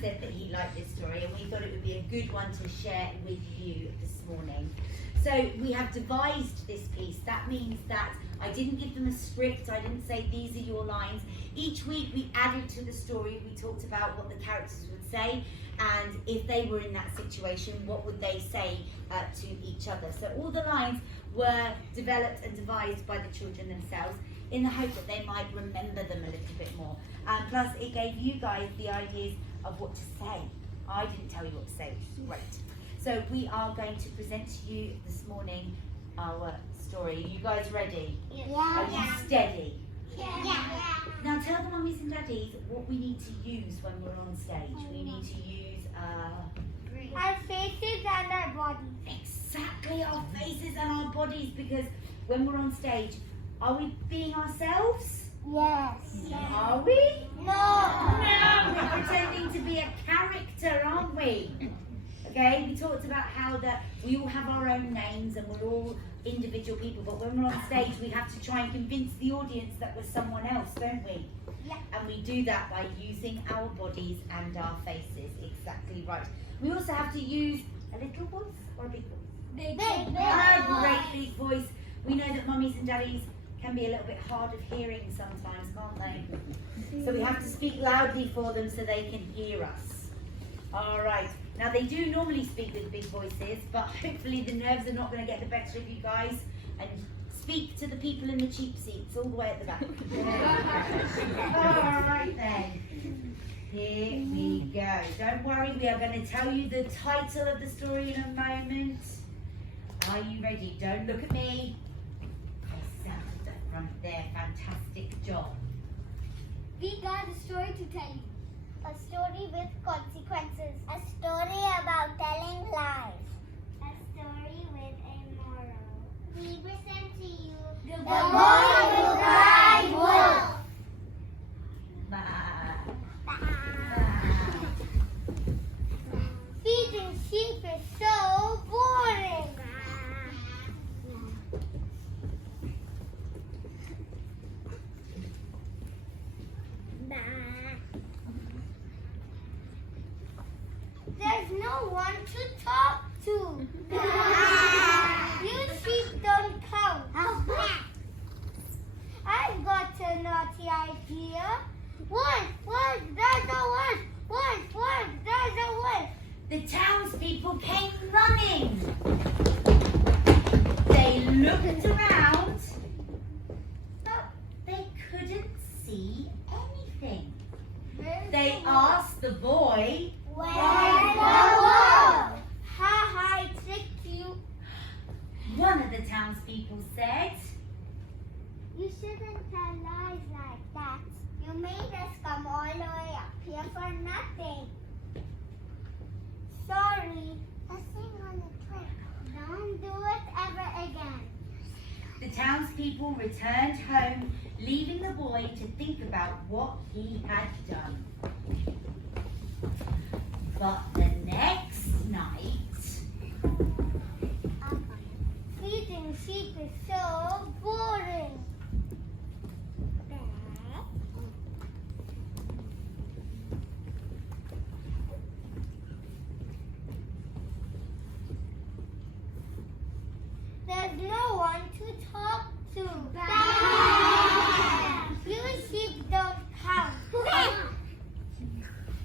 said that he liked this story, and we thought it would be a good one to share with you this morning. So we have devised this piece. That means that I didn't give them a script. I didn't say these are your lines. Each week we added to the story. We talked about what the characters would say, and if they were in that situation, what would they say to each other. So all the lines were developed and devised by the children themselves, in the hope that they might remember them a little bit more. Plus, it gave you guys the ideas of what to say. I didn't tell you what to say, which is great. So we are going to present to you this morning our story. Are you guys ready? Yeah. Are you steady? Yeah. Now tell the mummies and daddies what we need to use when we're on stage. We need to use Our faces and our bodies. exactly our faces and our bodies, because when we're on stage, are we being ourselves? Yes. Are we? No. We're pretending to be a character, aren't we? Okay, we talked about how that we all have our own names and we're all individual people, but when we're on stage we have to try and convince the audience that we're someone else, don't we? Yeah. And we do that by using our bodies and our faces. Exactly right. We also have to use a little voice or a big voice? Big A great big voice. We know that mummies and daddies can be a little bit hard of hearing sometimes, can't they? So we have to speak loudly for them so they can hear us. All right. Now they do normally speak with big voices, but hopefully the nerves are not going to get the better of you guys, and speak to the people in the cheap seats all the way at the back. All right then. Here we go. Don't worry, we are going to tell you the title of the story in a moment. Are you ready? Don't look at me. Yes, out of the front there. Fantastic job. We got a story to tell you. A story with consequences. A story about telling lies. A story with a moral. We present to you The Boy Who Cried Wolf. Feeding sheep is so boring. There's no one to talk to. You sheep don't count. I've got a naughty idea. Wolf, there's a wolf, there's a wolf. The townspeople came running. They looked around, but they couldn't see anything. They asked the boy, Where's the wolf? I tricked you. one of the townspeople said. You shouldn't tell lies like that. You made us come all the way up here for nothing. Sorry. Nothing on the trick. Don't do it ever again. The townspeople returned home, leaving the boy to think about what he had done. But the next night, Feeding sheep is so boring. There's no one to talk to. You sheep don't count.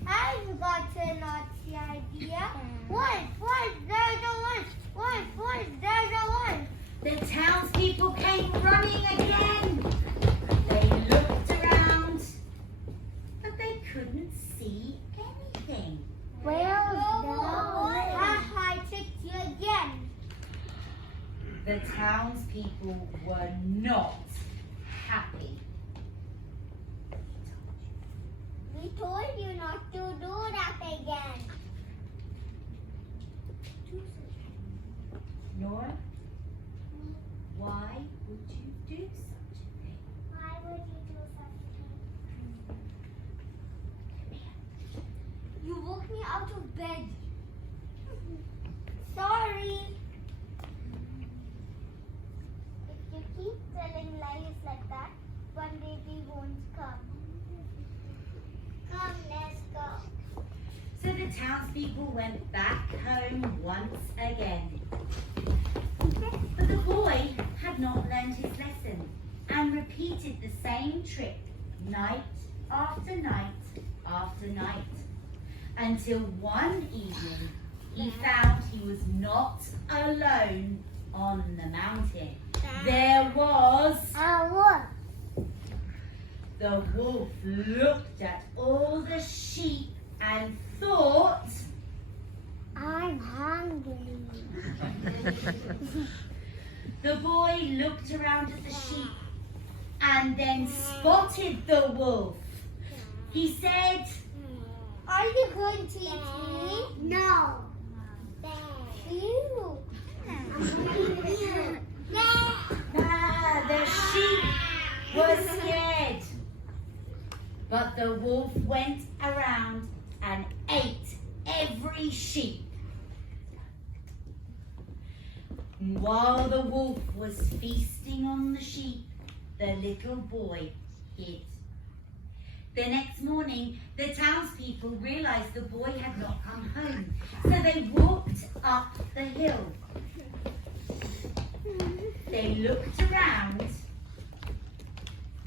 I've got a naughty idea. Wolf, there's a wolf, there's a wolf. the townspeople came running again. They looked around, but they couldn't see anything. Where's the wolf? I tricked you again. The townspeople were not happy. We told you not to do that again. Nora, why would you do such a thing? Why would you do such a thing? You woke me out of bed. Sorry. If you keep telling lies like that, one day we won't come. Come, let's go. townspeople went back home once again. But the boy had not learned his lesson and repeated the same trick night after night after night, until one evening he found he was not alone on the mountain. There was A wolf. the wolf looked at all the sheep and thought, I'm hungry. the boy looked around at the sheep and then spotted the wolf. He said, Are you going to eat me? No. Ew. The sheep was scared. But the wolf went around and ate every sheep. While the wolf was feasting on the sheep, the little boy hid. The next morning, the townspeople realized the boy had not come home, so they walked up the hill. They looked around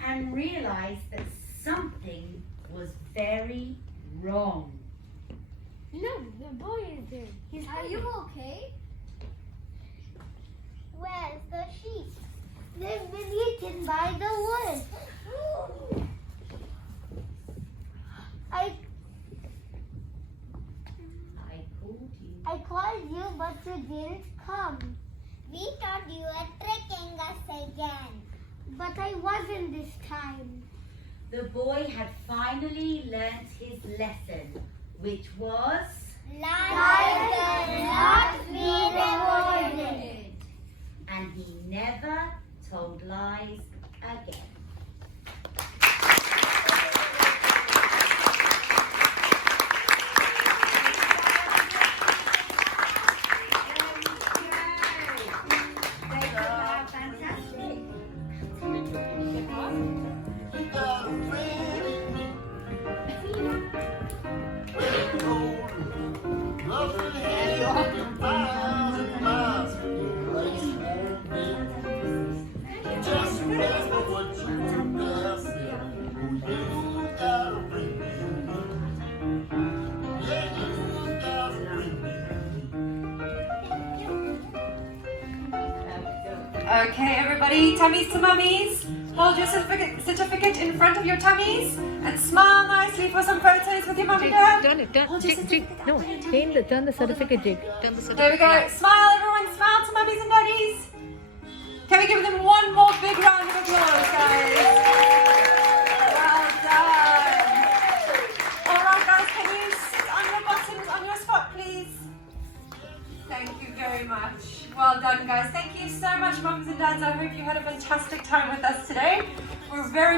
and realized that something was very wrong. No, the boy is dead. Are you okay? Where's the sheep? They've been eaten by the wolf. I called you, but you didn't come. We thought you were tricking us again. But I wasn't this time. The boy had finally learnt his lesson, which was Life does not be rewarded. and he never told lies again. Okay, everybody, tummies to mummies. Hold your certificate in front of your tummies and smile nicely for some photos with your mum and dad. Turn it, turn, Hold your jig, jig. certificate No, up to your turn the certificate, jig. Turn the certificate. There we go. Smile, everyone. Smile to mummies and daddies. Can we give them one more big round of applause, guys? Well done. All right, guys, can you sit on your bottoms on your spot, please? Thank you very much. Well done, guys. Thank you so much, mums and dads. I hope you had a fantastic time with us today. We're very